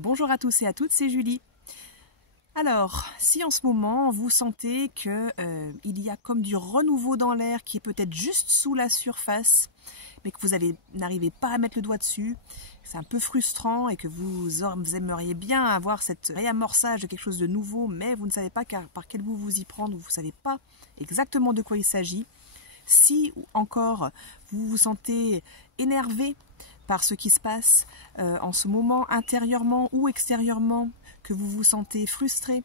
Bonjour à tous et à toutes, c'est Julie. Alors, si en ce moment vous sentez que il y a comme du renouveau dans l'air qui est peut-être juste sous la surface, mais que vous n'arrivez pas à mettre le doigt dessus, c'est un peu frustrant et que vous aimeriez bien avoir cette réamorçage de quelque chose de nouveau, mais vous ne savez pas par quel bout vous y prendre, vous ne savez pas exactement de quoi il s'agit. Si encore vous vous sentez énervé par ce qui se passe en ce moment, intérieurement ou extérieurement, que vous vous sentez frustré,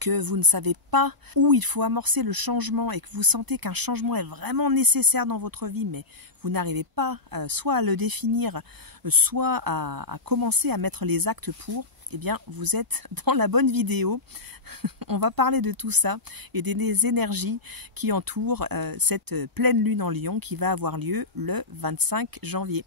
que vous ne savez pas où il faut amorcer le changement et que vous sentez qu'un changement est vraiment nécessaire dans votre vie, mais vous n'arrivez pas soit à le définir, soit à commencer à mettre les actes pour, eh bien, vous êtes dans la bonne vidéo. On va parler de tout ça et des énergies qui entourent cette pleine lune en Lion qui va avoir lieu le 25 janvier.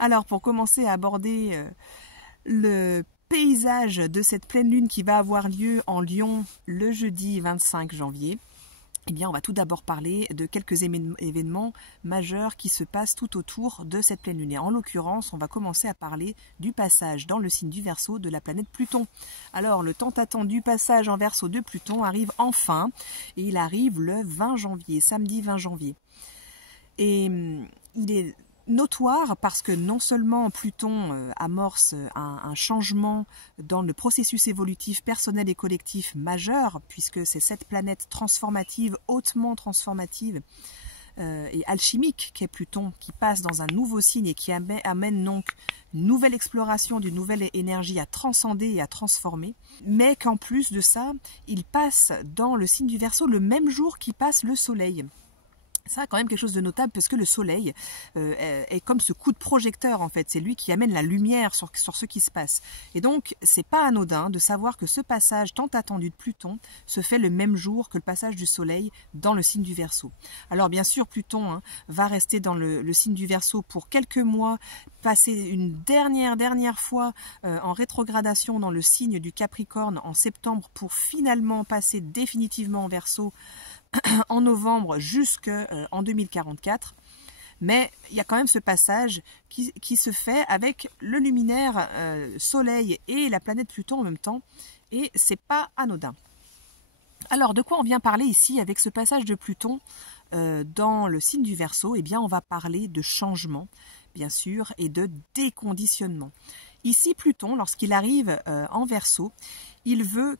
Alors, pour commencer à aborder le paysage de cette pleine lune qui va avoir lieu en Lion le jeudi 25 janvier, eh bien, on va tout d'abord parler de quelques événements majeurs qui se passent tout autour de cette pleine lune. Et en l'occurrence, on va commencer à parler du passage dans le signe du Verseau de la planète Pluton. Alors, le tant attendu passage en Verseau de Pluton arrive enfin, et il arrive le 20 janvier, samedi 20 janvier. Et il est notoire parce que non seulement Pluton amorce un changement dans le processus évolutif personnel et collectif majeur, puisque c'est cette planète transformative, hautement transformative et alchimique qu'est Pluton, qui passe dans un nouveau signe et qui amène donc une nouvelle exploration, d'une nouvelle énergie à transcender et à transformer, mais qu'en plus de ça, il passe dans le signe du Verseau le même jour qu'il passe le Soleil. Ça a quand même quelque chose de notable parce que le soleil est comme ce coup de projecteur en fait. C'est lui qui amène la lumière sur ce qui se passe. Et donc, c'est pas anodin de savoir que ce passage tant attendu de Pluton se fait le même jour que le passage du soleil dans le signe du Verseau. Alors bien sûr, Pluton va rester dans le signe du Verseau pour quelques mois, passer une dernière fois en rétrogradation dans le signe du Capricorne en septembre pour finalement passer définitivement en Verseau en novembre jusqu'en 2044, mais il y a quand même ce passage qui se fait avec le luminaire Soleil et la planète Pluton en même temps, et c'est pas anodin. Alors, de quoi on vient parler ici avec ce passage de Pluton dans le signe du Verseau? Eh bien, on va parler de changement, bien sûr, et de déconditionnement. Ici, Pluton, lorsqu'il arrive en Verseau, il veut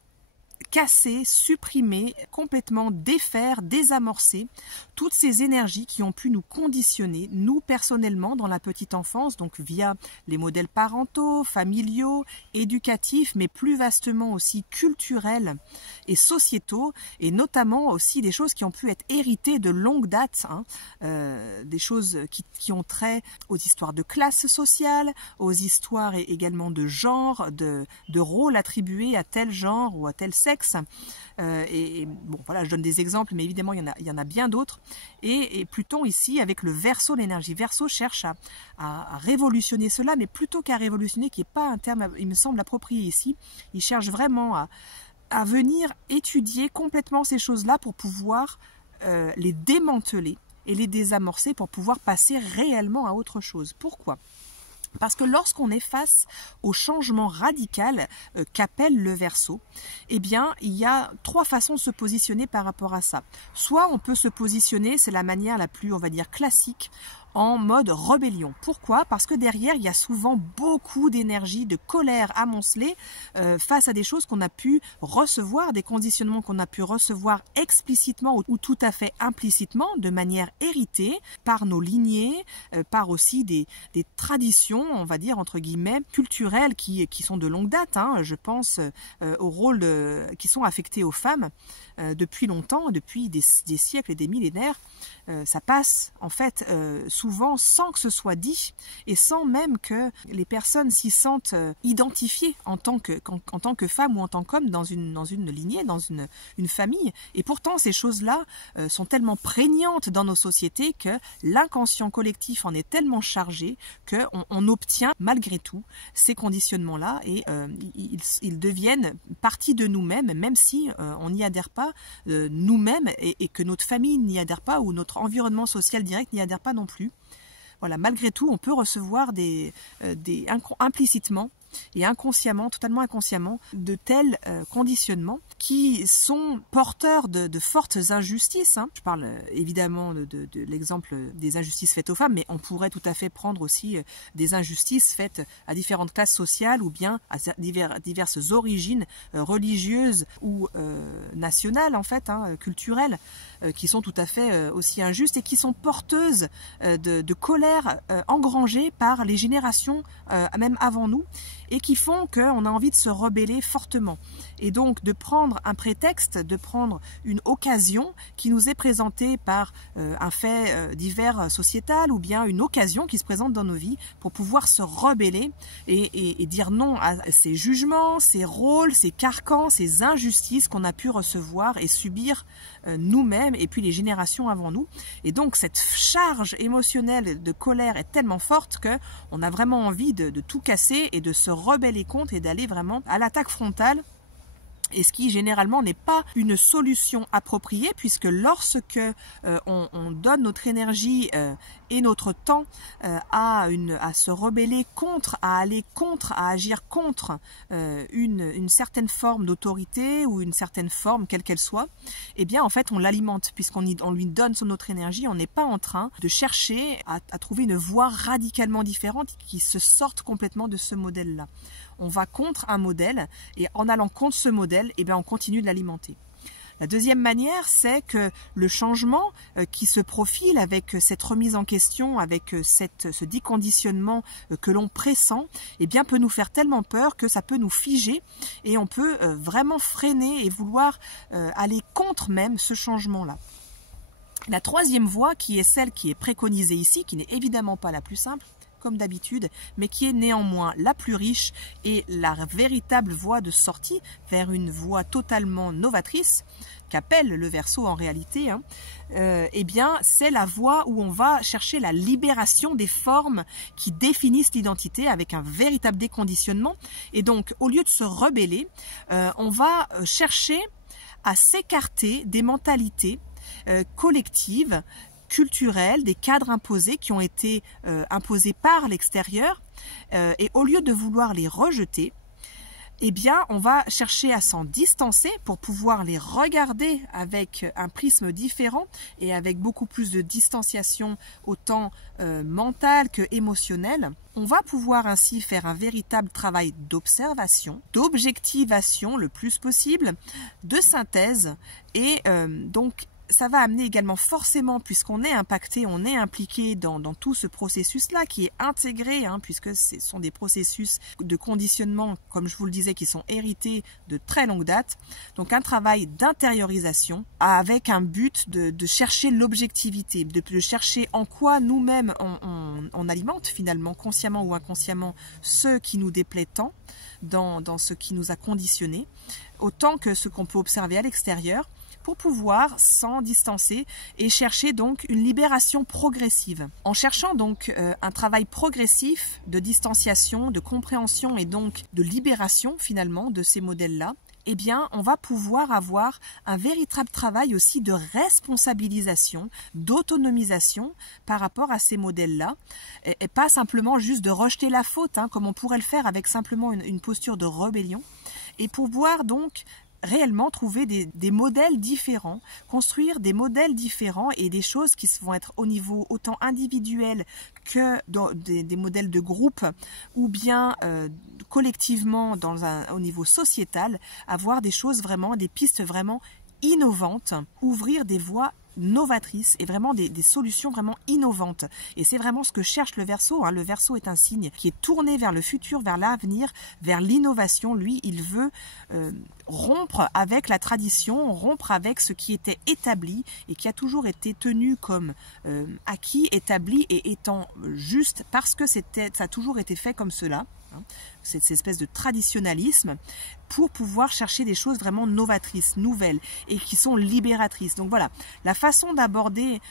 casser, supprimer, complètement défaire, désamorcer toutes ces énergies qui ont pu nous conditionner, nous personnellement, dans la petite enfance, donc via les modèles parentaux, familiaux, éducatifs, mais plus vastement aussi culturels et sociétaux, et notamment aussi des choses qui ont pu être héritées de longue date, des choses qui ont trait aux histoires de classe sociale, aux histoires également de genre, de rôle attribué à tel genre ou à tel sexe. Et bon, voilà, je donne des exemples, mais évidemment, il y en a bien d'autres. Et Pluton, ici, avec le Verseau, l'énergie Verseau, cherche à révolutionner cela, mais plutôt qu'à révolutionner, qui n'est pas un terme, il me semble, approprié ici, il cherche vraiment à venir étudier complètement ces choses-là pour pouvoir les démanteler et les désamorcer pour pouvoir passer réellement à autre chose. Pourquoi ? Parce que lorsqu'on est face au changement radical qu'appelle le Verseau, eh bien, il y a trois façons de se positionner par rapport à ça. Soit on peut se positionner, c'est la manière la plus, on va dire, classique, en mode rébellion. Pourquoi? Parce que derrière, il y a souvent beaucoup d'énergie, de colère amoncelée face à des choses qu'on a pu recevoir, des conditionnements qu'on a pu recevoir explicitement ou tout à fait implicitement, de manière héritée par nos lignées, par aussi des traditions, on va dire, entre guillemets, culturelles qui sont de longue date. Je pense aux rôles qui sont affectés aux femmes depuis longtemps, depuis des siècles et des millénaires. Ça passe en fait souvent sans que ce soit dit et sans même que les personnes s'y sentent identifiées en tant que femme ou en tant qu'homme dans une lignée, dans une famille. Et pourtant, ces choses-là sont tellement prégnantes dans nos sociétés que l'inconscient collectif en est tellement chargé qu'on obtient malgré tout ces conditionnements-là et ils deviennent partie de nous-mêmes, même si on n'y adhère pas nous-mêmes et que notre famille n'y adhère pas ou notre environnement social direct n'y adhère pas non plus. Voilà, malgré tout, on peut recevoir implicitement et inconsciemment, totalement inconsciemment, de tels conditionnements qui sont porteurs de fortes injustices. Je parle évidemment de l'exemple des injustices faites aux femmes, mais on pourrait tout à fait prendre aussi des injustices faites à différentes classes sociales ou bien à diverses origines religieuses ou nationales, en fait, culturelles, qui sont tout à fait aussi injustes et qui sont porteuses de colère engrangée par les générations même avant nous, et qui font qu'on a envie de se rebeller fortement. Et donc de prendre un prétexte, de prendre une occasion qui nous est présentée par un fait divers sociétal ou bien une occasion qui se présente dans nos vies pour pouvoir se rebeller et dire non à ces jugements, ces rôles, ces carcans, ces injustices qu'on a pu recevoir et subir nous-mêmes et puis les générations avant nous. Et donc cette charge émotionnelle de colère est tellement forte qu'on a vraiment envie de tout casser et de se rebeller contre et d'aller vraiment à l'attaque frontale. Et ce qui généralement n'est pas une solution appropriée, puisque lorsque on donne notre énergie et notre temps à se rebeller contre, à aller contre, à agir contre une certaine forme d'autorité ou une certaine forme quelle qu'elle soit, eh bien en fait on l'alimente, puisqu'on lui donne notre énergie. On n'est pas en train de chercher à trouver une voie radicalement différente qui se sorte complètement de ce modèle-là. On va contre un modèle et en allant contre ce modèle, eh bien, on continue de l'alimenter. La deuxième manière, c'est que le changement qui se profile avec cette remise en question, avec ce déconditionnement que l'on pressent, eh bien, peut nous faire tellement peur que ça peut nous figer et on peut vraiment freiner et vouloir aller contre même ce changement-là. La troisième voie, qui est celle qui est préconisée ici, qui n'est évidemment pas la plus simple, comme d'habitude, mais qui est néanmoins la plus riche et la véritable voie de sortie vers une voie totalement novatrice, qu'appelle le Verseau en réalité, eh bien c'est la voie où on va chercher la libération des formes qui définissent l'identité avec un véritable déconditionnement. Et donc au lieu de se rebeller, on va chercher à s'écarter des mentalités collectives, culturels, des cadres imposés qui ont été imposés par l'extérieur, et au lieu de vouloir les rejeter, eh bien, on va chercher à s'en distancer pour pouvoir les regarder avec un prisme différent et avec beaucoup plus de distanciation autant mentale que émotionnelle. On va pouvoir ainsi faire un véritable travail d'observation, d'objectivation le plus possible, de synthèse et donc ça va amener également forcément, puisqu'on est impacté, on est impliqué dans tout ce processus-là qui est intégré, puisque ce sont des processus de conditionnement, comme je vous le disais, qui sont hérités de très longue date. Donc un travail d'intériorisation avec un but de chercher l'objectivité, de chercher en quoi nous-mêmes on alimente finalement, consciemment ou inconsciemment, ce qui nous déplaît tant dans ce qui nous a conditionnés, autant que ce qu'on peut observer à l'extérieur, pour pouvoir s'en distancer et chercher donc une libération progressive. En cherchant donc un travail progressif de distanciation, de compréhension et donc de libération finalement de ces modèles-là, eh bien, on va pouvoir avoir un véritable travail aussi de responsabilisation, d'autonomisation par rapport à ces modèles-là, et pas simplement juste de rejeter la faute, comme on pourrait le faire avec simplement une posture de rébellion, et pouvoir donc réellement trouver des modèles différents, construire des modèles différents et des choses qui vont être au niveau autant individuel que dans des modèles de groupe ou bien collectivement au niveau sociétal, avoir des choses vraiment, des pistes vraiment innovantes, ouvrir des voies novatrices et vraiment des solutions vraiment innovantes. Et c'est vraiment ce que cherche le Verseau, hein. Le Verseau est un signe qui est tourné vers le futur, vers l'avenir, vers l'innovation. Lui, il veut rompre avec la tradition, rompre avec ce qui était établi et qui a toujours été tenu comme acquis, établi et étant juste parce que ça a toujours été fait comme cela. Cette espèce de traditionnalisme pour pouvoir chercher des choses vraiment novatrices, nouvelles et qui sont libératrices. Donc voilà, la façon d'aborder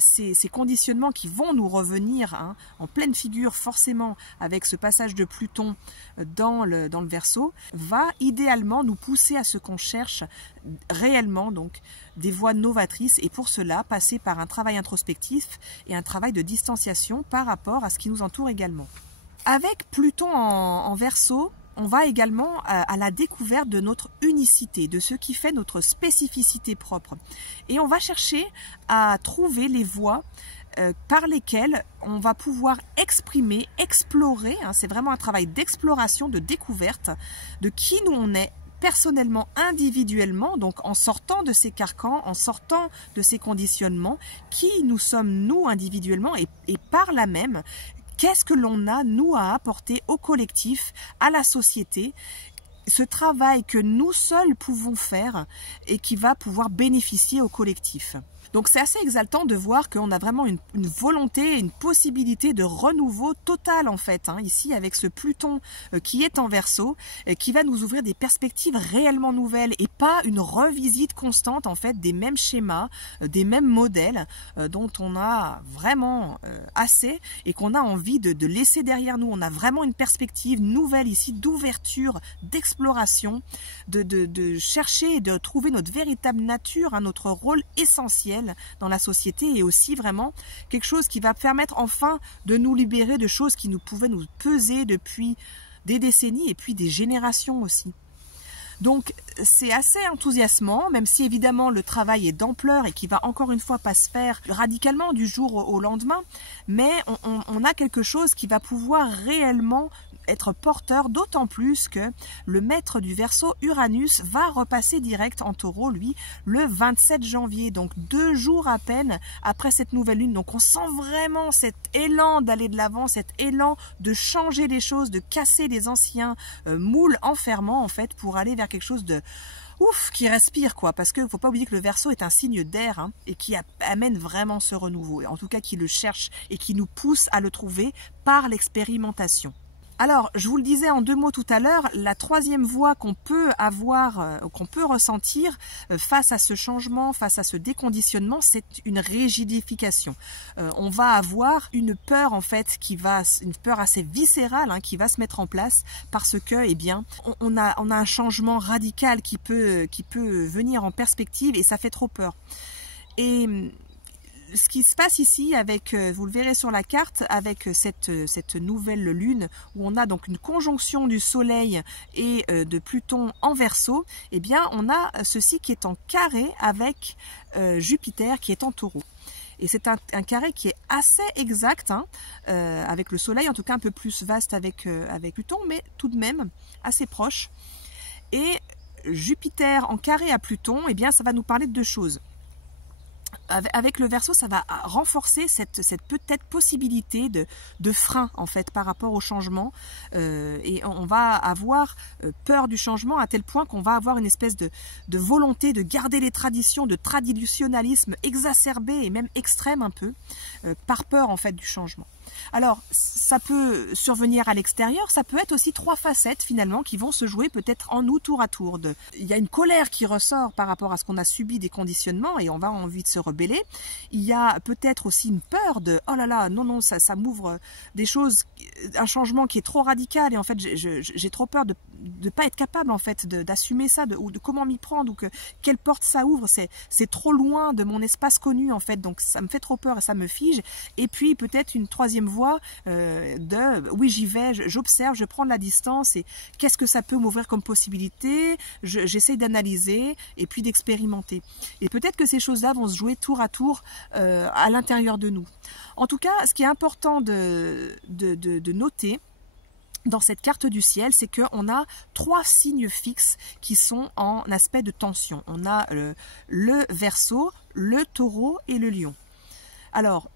ces conditionnements qui vont nous revenir en pleine figure forcément avec ce passage de Pluton dans le Verseau va idéalement nous pousser à ce qu'on cherche réellement donc des voies novatrices et pour cela passer par un travail introspectif et un travail de distanciation par rapport à ce qui nous entoure également. Avec Pluton en Verseau, on va également à la découverte de notre unicité, de ce qui fait notre spécificité propre. Et on va chercher à trouver les voies par lesquelles on va pouvoir exprimer, explorer, c'est vraiment un travail d'exploration, de découverte de qui nous on est personnellement, individuellement, donc en sortant de ces carcans, en sortant de ces conditionnements, qui nous sommes nous individuellement et par là même, qu'est-ce que l'on a, nous, à apporter au collectif, à la société, ce travail que nous seuls pouvons faire et qui va pouvoir bénéficier au collectif. Donc c'est assez exaltant de voir qu'on a vraiment une volonté, une possibilité de renouveau total en fait, ici avec ce Pluton qui est en Verseau, qui va nous ouvrir des perspectives réellement nouvelles et pas une revisite constante en fait des mêmes schémas, des mêmes modèles dont on a vraiment assez et qu'on a envie de laisser derrière nous. On a vraiment une perspective nouvelle ici d'ouverture, d'exploration, de chercher et de trouver notre véritable nature, notre rôle essentiel dans la société et aussi vraiment quelque chose qui va permettre enfin de nous libérer de choses qui nous pouvaient nous peser depuis des décennies et puis des générations aussi. Donc c'est assez enthousiasmant, même si évidemment le travail est d'ampleur et qui va encore une fois pas se faire radicalement du jour au lendemain, mais on a quelque chose qui va pouvoir réellement être porteur, d'autant plus que le maître du Verseau, Uranus, va repasser direct en Taureau, lui, le 27 janvier, donc 2 jours à peine après cette nouvelle lune. Donc on sent vraiment cet élan d'aller de l'avant, cet élan de changer les choses, de casser les anciens moules enfermants en fait pour aller vers quelque chose de ouf, qui respire quoi, parce que faut pas oublier que le Verseau est un signe d'air et qui amène vraiment ce renouveau, en tout cas qui le cherche et qui nous pousse à le trouver par l'expérimentation. Alors, je vous le disais en 2 mots tout à l'heure, la troisième voie qu'on peut avoir, qu'on peut ressentir face à ce changement, face à ce déconditionnement, c'est une rigidification. On va avoir une peur en fait une peur assez viscérale qui va se mettre en place parce que, eh bien, on a un changement radical qui peut venir en perspective et ça fait trop peur. Et ce qui se passe ici avec, vous le verrez sur la carte, avec cette nouvelle lune où on a donc une conjonction du soleil et de Pluton en Verseau, eh bien on a ceci qui est en carré avec Jupiter qui est en Taureau. Et c'est un carré qui est assez exact avec le soleil, en tout cas un peu plus vaste avec Pluton, mais tout de même assez proche. Et Jupiter en carré à Pluton, eh bien ça va nous parler de 2 choses. Avec le Verseau, ça va renforcer cette peut-être possibilité de frein en fait par rapport au changement et on va avoir peur du changement à tel point qu'on va avoir une espèce de volonté de garder les traditions, de traditionnalisme exacerbé et même extrême un peu par peur en fait du changement. Alors, ça peut survenir à l'extérieur, ça peut être aussi 3 facettes finalement qui vont se jouer peut-être en nous tour à tour. Il y a une colère qui ressort par rapport à ce qu'on a subi des conditionnements et on va avoir envie de se rebeller. Il y a peut-être aussi une peur de « oh là là, non, ça m'ouvre des choses, un changement qui est trop radical et en fait j'ai trop peur de ne pas être capable en fait d'assumer ça ou de comment m'y prendre ou quelle porte ça ouvre, c'est trop loin de mon espace connu en fait, donc ça me fait trop peur et ça me fige. » Et puis peut-être une 3e voie oui j'y vais, j'observe, je prends de la distance et qu'est-ce que ça peut m'ouvrir comme possibilité, j'essaie d'analyser et puis d'expérimenter. Et peut-être que ces choses-là vont se jouer tour à tour à l'intérieur de nous. En tout cas, ce qui est important de noter, dans cette carte du ciel, c'est qu'on a 3 signes fixes qui sont en aspect de tension. On a le Verseau, le Taureau et le Lion. Alors,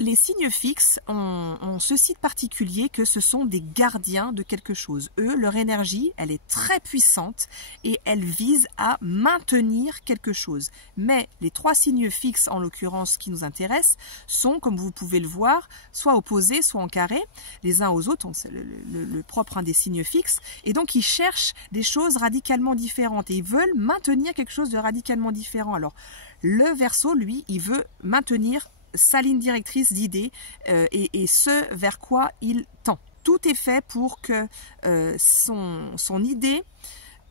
les signes fixes ont ceci de particulier que ce sont des gardiens de quelque chose. Eux, leur énergie, elle est très puissante et elle vise à maintenir quelque chose. Mais les 3 signes fixes, en l'occurrence, qui nous intéressent, sont, comme vous pouvez le voir, soit opposés, soit en carré, les uns aux autres, c'est le propre des signes fixes. Et donc, ils cherchent des choses radicalement différentes et ils veulent maintenir quelque chose de radicalement différent. Alors, le Verseau, lui, il veut maintenir sa ligne directrice d'idées et ce vers quoi il tend. Tout est fait pour que son idée,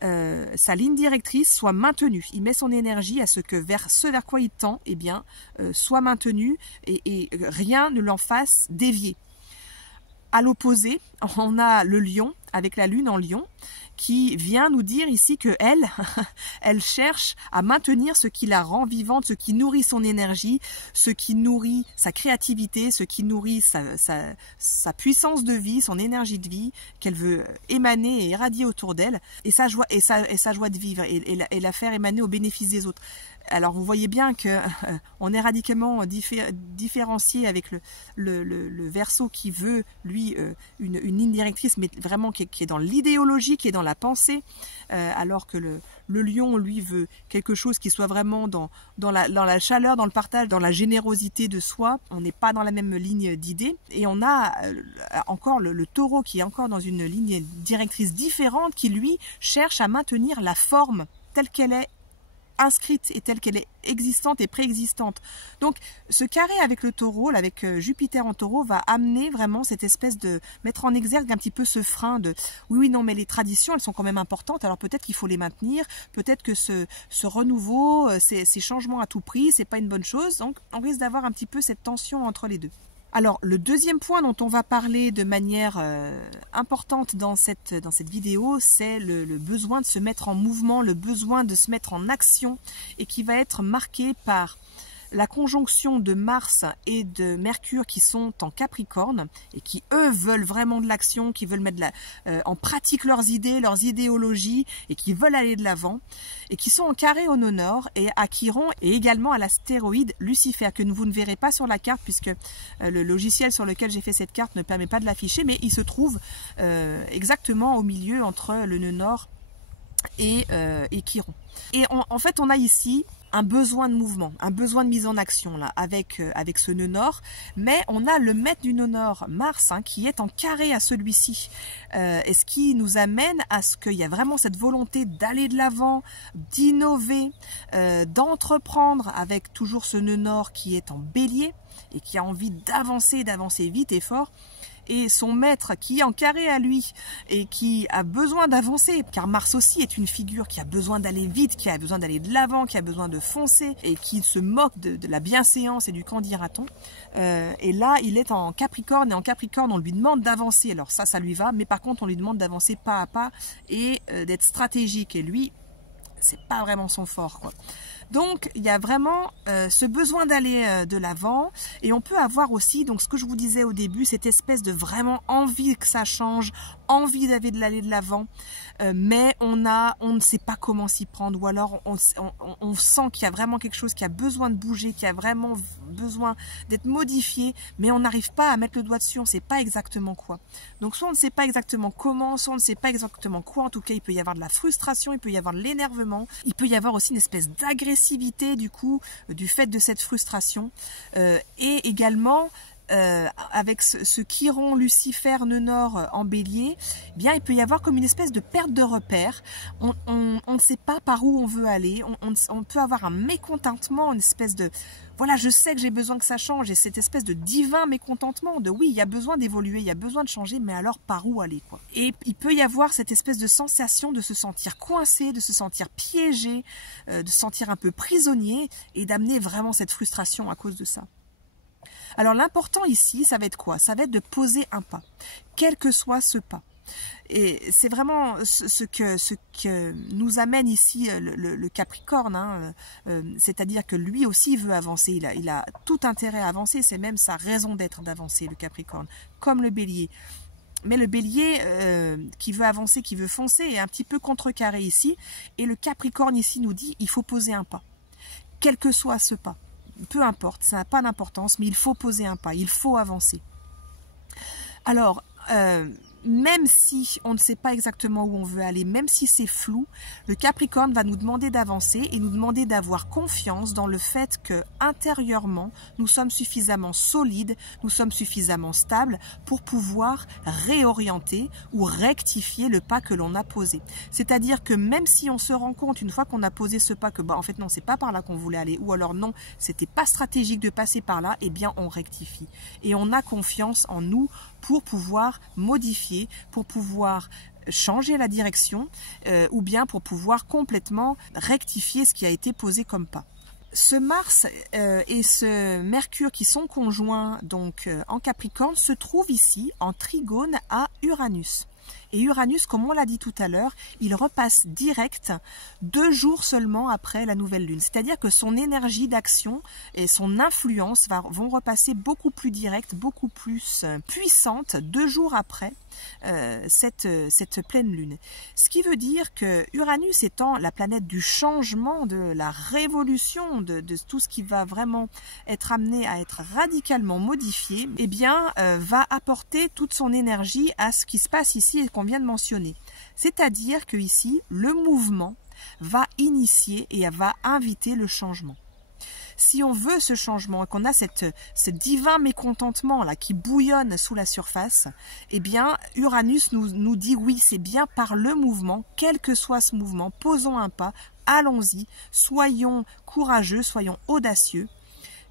sa ligne directrice soit maintenue. Il met son énergie à ce que ce vers quoi il tend eh bien, soit maintenu et rien ne l'en fasse dévier. À l'opposé, on a le Lion avec la lune en Lion qui vient nous dire ici que elle cherche à maintenir ce qui la rend vivante, ce qui nourrit son énergie, ce qui nourrit sa créativité, ce qui nourrit sa puissance de vie, son énergie de vie qu'elle veut émaner et irradier autour d'elle et sa joie de vivre et la faire émaner au bénéfice des autres. Alors vous voyez bien que on est radicalement différencié avec le Verseau qui veut lui une ligne directrice, mais vraiment qui est dans l'idéologie, qui est dans la pensée, alors que le Lion lui veut quelque chose qui soit vraiment dans la chaleur, dans le partage, dans la générosité de soi. On n'est pas dans la même ligne d'idées et on a encore le Taureau qui est encore dans une ligne directrice différente qui lui cherche à maintenir la forme telle qu'elle est inscrite et telle qu'elle est existante et préexistante. Donc ce carré avec le Taureau, avec Jupiter en Taureau, va amener vraiment cette espèce de mettre en exergue un petit peu ce frein de oui non mais les traditions elles sont quand même importantes, alors peut-être qu'il faut les maintenir, peut-être que ce renouveau, ces changements à tout prix, c'est pas une bonne chose, donc on risque d'avoir un petit peu cette tension entre les deux. Alors, le deuxième point dont on va parler de manière importante dans cette vidéo, c'est le besoin de se mettre en mouvement, le besoin de se mettre en action et qui va être marqué par la conjonction de Mars et de Mercure qui sont en Capricorne et qui, eux, veulent vraiment de l'action, qui veulent mettre en pratique leurs idées, leurs idéologies et qui veulent aller de l'avant et qui sont en carré au nœud nord et à Chiron et également à l'astéroïde Lucifer que vous ne verrez pas sur la carte puisque le logiciel sur lequel j'ai fait cette carte ne permet pas de l'afficher, mais il se trouve exactement au milieu entre le nœud nord et Chiron. Et en fait, on a ici un besoin de mouvement, un besoin de mise en action là, avec ce nœud nord, mais on a le maître du nœud nord, Mars, qui est en carré à celui-ci, et ce qui nous amène à ce qu'il y a vraiment cette volonté d'aller de l'avant, d'innover, d'entreprendre avec toujours ce nœud nord qui est en Bélier et qui a envie d'avancer vite et fort. Et son maître qui est en carré à lui et qui a besoin d'avancer, car Mars aussi est une figure qui a besoin d'aller vite, qui a besoin d'aller de l'avant, qui a besoin de foncer et qui se moque de la bienséance et du qu'en dira-t-on. Et là, il est en Capricorne et en Capricorne, on lui demande d'avancer. Alors ça lui va, mais par contre, on lui demande d'avancer pas à pas et d'être stratégique. Et lui, c'est pas vraiment son fort, quoi. Donc, il y a vraiment ce besoin d'aller de l'avant et on peut avoir aussi, donc ce que je vous disais au début, cette espèce de vraiment envie que ça change, envie d'aller de l'avant, mais on ne sait pas comment s'y prendre ou alors on sent qu'il y a vraiment quelque chose qui a besoin de bouger, qui a vraiment besoin d'être modifié, mais on n'arrive pas à mettre le doigt dessus, on ne sait pas exactement quoi. Donc, soit on ne sait pas exactement comment, soit on ne sait pas exactement quoi, en tout cas, il peut y avoir de la frustration, il peut y avoir de l'énervement, il peut y avoir aussi une espèce d'agressivité du coup du fait de cette frustration et également avec ce Chiron, Lucifer, nœud nord en Bélier, eh bien il peut y avoir comme une espèce de perte de repère. On ne sait pas par où on veut aller. On peut avoir un mécontentement, une espèce de voilà, je sais que j'ai besoin que ça change et cette espèce de divin mécontentement de oui, il y a besoin d'évoluer, il y a besoin de changer, mais alors par où aller quoi. Et il peut y avoir cette espèce de sensation de se sentir coincé, de se sentir piégé, de se sentir un peu prisonnier et d'amener vraiment cette frustration à cause de ça. Alors l'important ici, ça va être quoi? Ça va être de poser un pas, quel que soit ce pas. Et c'est vraiment ce que nous amène ici le Capricorne, c'est-à-dire que lui aussi veut avancer, il a tout intérêt à avancer, c'est même sa raison d'être d'avancer, le Capricorne, comme le Bélier. Mais le bélier qui veut avancer, qui veut foncer, est un petit peu contrecarré ici. Et le Capricorne ici nous dit il faut poser un pas. Quel que soit ce pas. Peu importe, ça n'a pas d'importance, mais il faut poser un pas, il faut avancer. Alors, même si on ne sait pas exactement où on veut aller, même si c'est flou, le Capricorne va nous demander d'avancer et nous demander d'avoir confiance dans le fait que intérieurement, nous sommes suffisamment solides, nous sommes suffisamment stables pour pouvoir réorienter ou rectifier le pas que l'on a posé. C'est-à-dire que même si on se rend compte une fois qu'on a posé ce pas que en fait non, c'est pas par là qu'on voulait aller, ou alors non, c'était pas stratégique de passer par là, eh bien on rectifie. Et on a confiance en nous pour pouvoir modifier, pour pouvoir changer la direction ou bien pour pouvoir complètement rectifier ce qui a été posé comme pas. Ce Mars et ce Mercure qui sont conjoints donc en Capricorne se trouvent ici en trigone à Uranus. Et Uranus, comme on l'a dit tout à l'heure, il repasse direct 2 jours seulement après la nouvelle lune. C'est-à-dire que son énergie d'action et son influence vont repasser beaucoup plus directe, beaucoup plus puissante 2 jours après cette pleine lune. Ce qui veut dire que Uranus étant la planète du changement, de la révolution, de tout ce qui va vraiment être amené à être radicalement modifié, eh bien va apporter toute son énergie à ce qui se passe ici et qu'on vient de mentionner. C'est-à-dire que ici, le mouvement va initier et va inviter le changement. Si on veut ce changement et qu'on a ce divin mécontentement là qui bouillonne sous la surface, eh bien Uranus nous dit oui, c'est bien par le mouvement, quel que soit ce mouvement, posons un pas, allons-y, soyons courageux, soyons audacieux,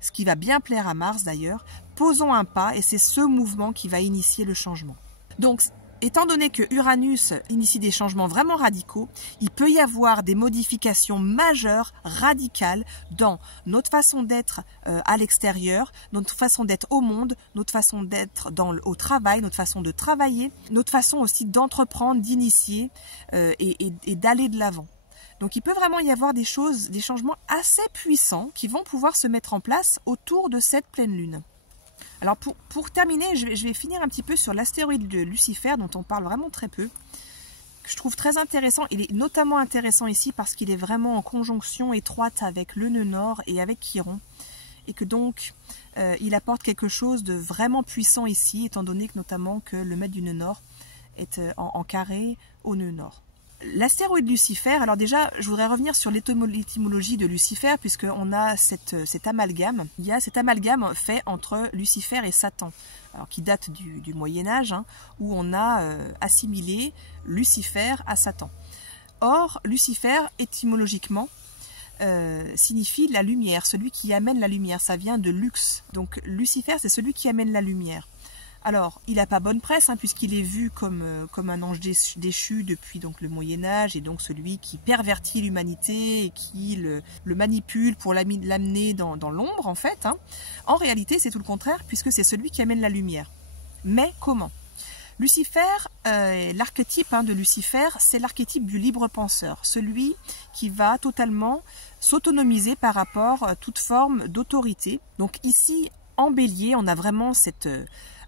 ce qui va bien plaire à Mars d'ailleurs, posons un pas et c'est ce mouvement qui va initier le changement. Donc, étant donné que Uranus initie des changements vraiment radicaux, il peut y avoir des modifications majeures, radicales, dans notre façon d'être à l'extérieur, notre façon d'être au monde, notre façon d'être au travail, notre façon de travailler, notre façon aussi d'entreprendre, d'initier et d'aller de l'avant. Donc il peut vraiment y avoir des changements assez puissants qui vont pouvoir se mettre en place autour de cette pleine lune. Alors pour terminer, je vais finir un petit peu sur l'astéroïde de Lucifer dont on parle vraiment très peu, que je trouve très intéressant. Il est notamment intéressant ici parce qu'il est vraiment en conjonction étroite avec le nœud nord et avec Chiron et que donc il apporte quelque chose de vraiment puissant ici étant donné que notamment que le maître du nœud nord est en carré au nœud nord. L'astéroïde Lucifer, alors déjà, je voudrais revenir sur l'étymologie de Lucifer, puisqu'on a cet amalgame. Il y a cet amalgame fait entre Lucifer et Satan, alors qui date du Moyen-Âge, hein, où on a assimilé Lucifer à Satan. Or, Lucifer, étymologiquement, signifie la lumière, celui qui amène la lumière. Ça vient de lux. Donc, Lucifer, c'est celui qui amène la lumière. Alors, il n'a pas bonne presse, hein, puisqu'il est vu comme un ange déchu depuis donc, le Moyen-Âge, et donc celui qui pervertit l'humanité et qui le manipule pour l'amener dans l'ombre, en fait. Hein. En réalité, c'est tout le contraire, puisque c'est celui qui amène la lumière. Mais comment ? Lucifer, l'archétype de Lucifer, c'est l'archétype du libre penseur, celui qui va totalement s'autonomiser par rapport à toute forme d'autorité. Donc ici, en Bélier, on a vraiment cette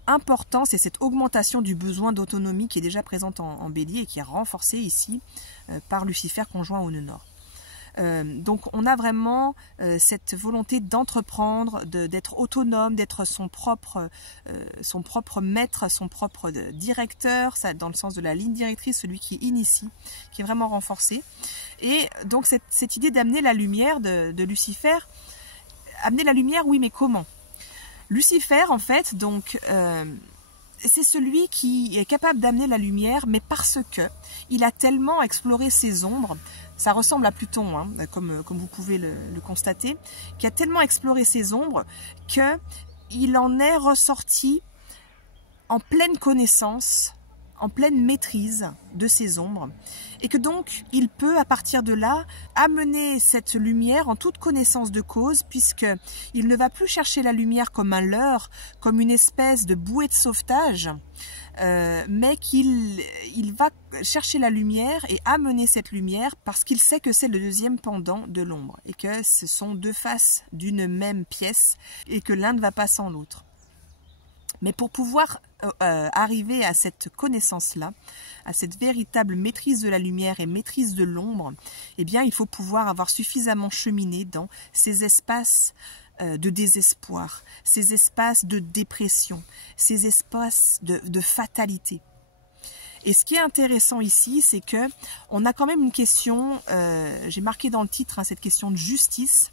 importance et cette augmentation du besoin d'autonomie qui est déjà présente en Bélier et qui est renforcée ici par Lucifer conjoint au nœud nord. Donc on a vraiment cette volonté d'entreprendre, d'être autonome, d'être son propre maître, son propre directeur, ça, dans le sens de la ligne directrice, celui qui initie, qui est vraiment renforcé. Et donc cette idée d'amener la lumière de Lucifer, amener la lumière, oui, mais comment ? Lucifer, en fait, donc, c'est celui qui est capable d'amener la lumière, mais parce que il a tellement exploré ses ombres, ça ressemble à Pluton, hein, comme vous pouvez le constater, qui a tellement exploré ses ombres qu'il en est ressorti en pleine connaissance, en pleine maîtrise de ses ombres, et que donc il peut à partir de là amener cette lumière en toute connaissance de cause, puisqu'il ne va plus chercher la lumière comme un leurre, comme une espèce de bouée de sauvetage, mais qu'il va chercher la lumière et amener cette lumière parce qu'il sait que c'est le deuxième pendant de l'ombre, et que ce sont deux faces d'une même pièce, et que l'un ne va pas sans l'autre. Mais pour pouvoir arriver à cette connaissance-là, à cette véritable maîtrise de la lumière et maîtrise de l'ombre, eh bien, il faut pouvoir avoir suffisamment cheminé dans ces espaces de désespoir, ces espaces de dépression, ces espaces de fatalité. Et ce qui est intéressant ici, c'est que on a quand même une question, j'ai marqué dans le titre, hein, cette question de justice.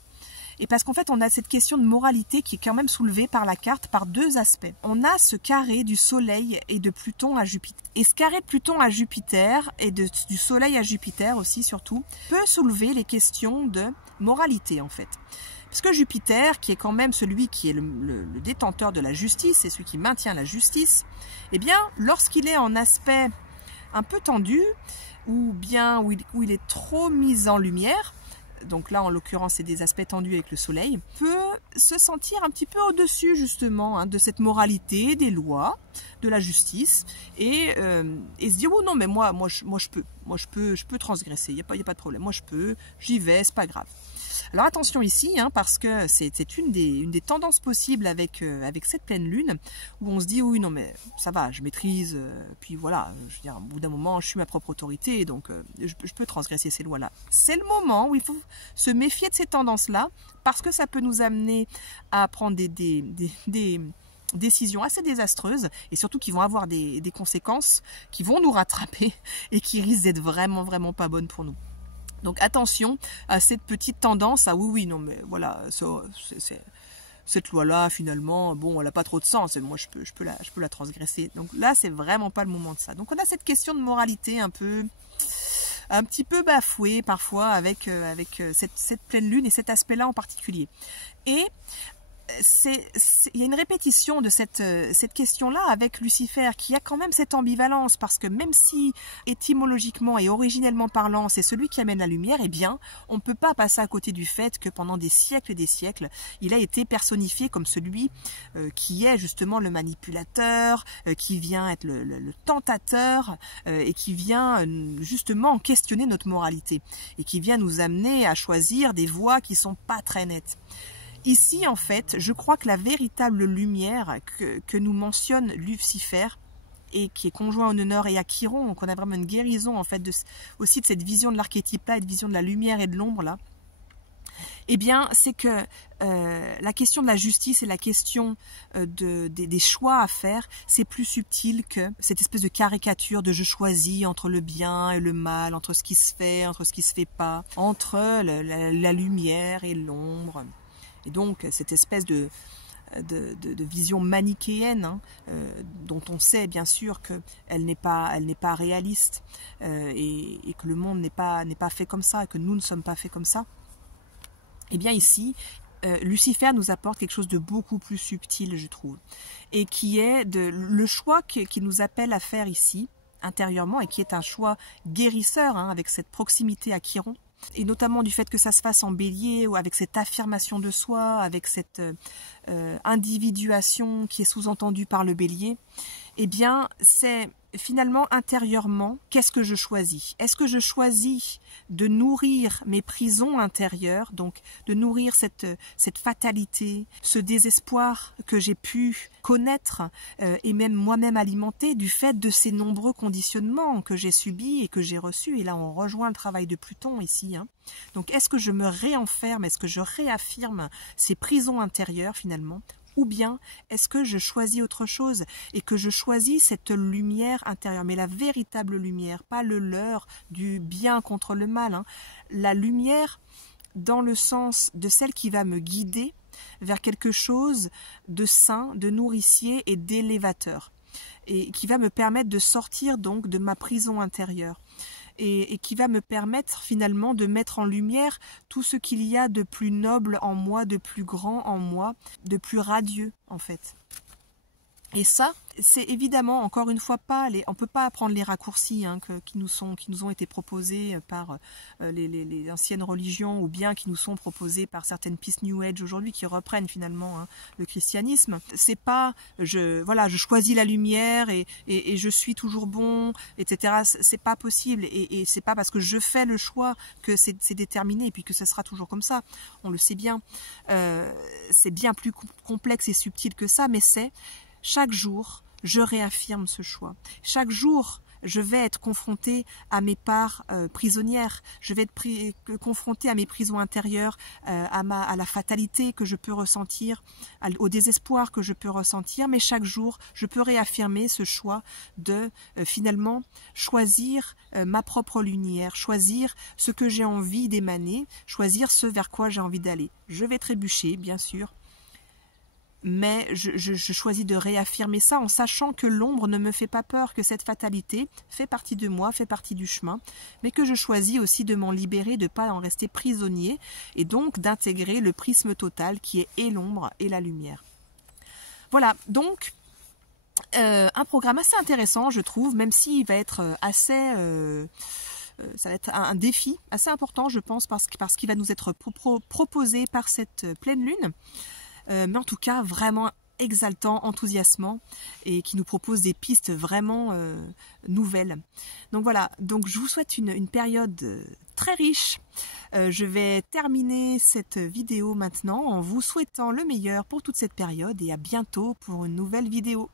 Et parce qu'en fait, on a cette question de moralité qui est quand même soulevée par la carte par deux aspects. On a ce carré du Soleil et de Pluton à Jupiter. Et ce carré de Pluton à Jupiter et du Soleil à Jupiter aussi surtout, peut soulever les questions de moralité en fait. Parce que Jupiter, qui est quand même celui qui est le détenteur de la justice, c'est celui qui maintient la justice, eh bien, lorsqu'il est en aspect un peu tendu, ou bien où il est trop mis en lumière, donc là en l'occurrence c'est des aspects tendus avec le soleil, peut se sentir un petit peu au-dessus justement hein, de cette moralité, des lois, de la justice, et se dire oh non mais moi je peux transgresser, il y a pas de problème, moi je peux, j'y vais, c'est pas grave. Alors attention ici, hein, parce que c'est une des tendances possibles avec cette pleine lune, où on se dit oui non mais ça va, je maîtrise, puis voilà, je veux dire, au bout d'un moment je suis ma propre autorité, donc je peux transgresser ces lois-là. C'est le moment où il faut se méfier de ces tendances-là, parce que ça peut nous amener à prendre des décisions assez désastreuses, et surtout qui vont avoir des conséquences qui vont nous rattraper, et qui risquent d'être vraiment pas bonnes pour nous. Donc attention à cette petite tendance à oui, non mais voilà, cette loi-là finalement, bon, elle n'a pas trop de sens, moi je peux la transgresser. Donc là, c'est vraiment pas le moment de ça. Donc on a cette question de moralité un petit peu bafouée parfois avec cette pleine lune et cet aspect-là en particulier. Et il y a une répétition de cette question-là avec Lucifer, qui a quand même cette ambivalence, parce que même si étymologiquement et originellement parlant c'est celui qui amène la lumière, eh bien on ne peut pas passer à côté du fait que pendant des siècles et des siècles il a été personnifié comme celui qui est justement le manipulateur, qui vient être le tentateur, et qui vient justement questionner notre moralité, et qui vient nous amener à choisir des voies qui sont pas très nettes. Ici, en fait, je crois que la véritable lumière que nous mentionne Lucifer, et qui est conjoint au honneur et à Chiron, donc on a vraiment une guérison en fait aussi de cette vision de l'archétype-là, et de vision de la lumière et de l'ombre-là, eh bien, c'est que la question de la justice et la question des choix à faire, c'est plus subtil que cette espèce de caricature de je choisis entre le bien et le mal, entre ce qui se fait, entre ce qui se fait pas, entre la lumière et l'ombre. Et donc, cette espèce de vision manichéenne, hein, dont on sait bien sûr qu'elle n'est pas réaliste, et que le monde n'est pas fait comme ça, et que nous ne sommes pas faits comme ça. Eh bien ici, Lucifer nous apporte quelque chose de beaucoup plus subtil, je trouve, et qui est le choix qui nous appelle à faire ici, intérieurement, et qui est un choix guérisseur, hein, avec cette proximité à Chiron, et notamment du fait que ça se fasse en bélier, ou avec cette affirmation de soi, avec cette individuation qui est sous-entendue par le bélier, eh bien c'est finalement intérieurement, qu'est-ce que je choisis? Est-ce que je choisis de nourrir mes prisons intérieures, donc de nourrir cette fatalité, ce désespoir que j'ai pu connaître et même moi-même alimenter du fait de ces nombreux conditionnements que j'ai subis et que j'ai reçus? Et là on rejoint le travail de Pluton ici, hein. Donc est-ce que je me réenferme, est-ce que je réaffirme ces prisons intérieures finalement? Ou bien est-ce que je choisis autre chose et que je choisis cette lumière intérieure, mais la véritable lumière, pas le leurre du bien contre le mal, hein. La lumière dans le sens de celle qui va me guider vers quelque chose de sain, de nourricier et d'élévateur, et qui va me permettre de sortir donc de ma prison intérieure. Et qui va me permettre finalement de mettre en lumière tout ce qu'il y a de plus noble en moi, de plus grand en moi, de plus radieux en fait. Et ça, c'est évidemment, encore une fois, on ne peut pas prendre les raccourcis, hein, qui nous ont été proposés par les anciennes religions, ou bien qui nous sont proposés par certaines pistes New Age aujourd'hui, qui reprennent finalement, hein, le christianisme. C'est pas, je choisis la lumière et je suis toujours bon, etc. C'est pas possible, et c'est pas parce que je fais le choix que c'est déterminé, et puis que ce sera toujours comme ça. On le sait bien. C'est bien plus complexe et subtil que ça, mais c'est chaque jour, je réaffirme ce choix. Chaque jour, je vais être confrontée à mes parts prisonnières, je vais être confrontée à mes prisons intérieures, à la fatalité que je peux ressentir, au désespoir que je peux ressentir, mais chaque jour, je peux réaffirmer ce choix de finalement choisir ma propre lumière, choisir ce que j'ai envie d'émaner, choisir ce vers quoi j'ai envie d'aller. Je vais trébucher, bien sûr, mais je choisis de réaffirmer ça en sachant que l'ombre ne me fait pas peur, que cette fatalité fait partie de moi, fait partie du chemin, mais que je choisis aussi de m'en libérer, de ne pas en rester prisonnier, et donc d'intégrer le prisme total qui est et l'ombre et la lumière. Voilà, donc un programme assez intéressant, je trouve, même s'il va être assez... ça va être un défi assez important, je pense, parce qu'il va nous être proposé par cette pleine lune. Mais en tout cas vraiment exaltant, enthousiasmant et qui nous propose des pistes vraiment nouvelles. Donc voilà, donc je vous souhaite une période très riche. Je vais terminer cette vidéo maintenant en vous souhaitant le meilleur pour toute cette période et à bientôt pour une nouvelle vidéo.